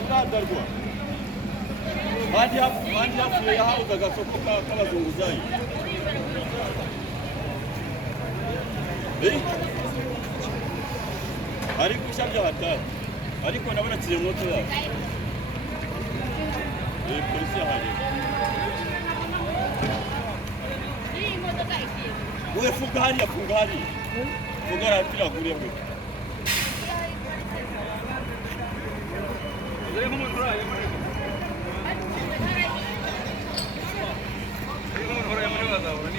ina dargwa maji hapo ya hao daga soko kama zunguzai ariko ushabye hatari ariko ndabona kire moto ya polisi hari wewe funga hali funga rapira kule wewe zile kama ndora ya mwana kama ndora ya mwana za urani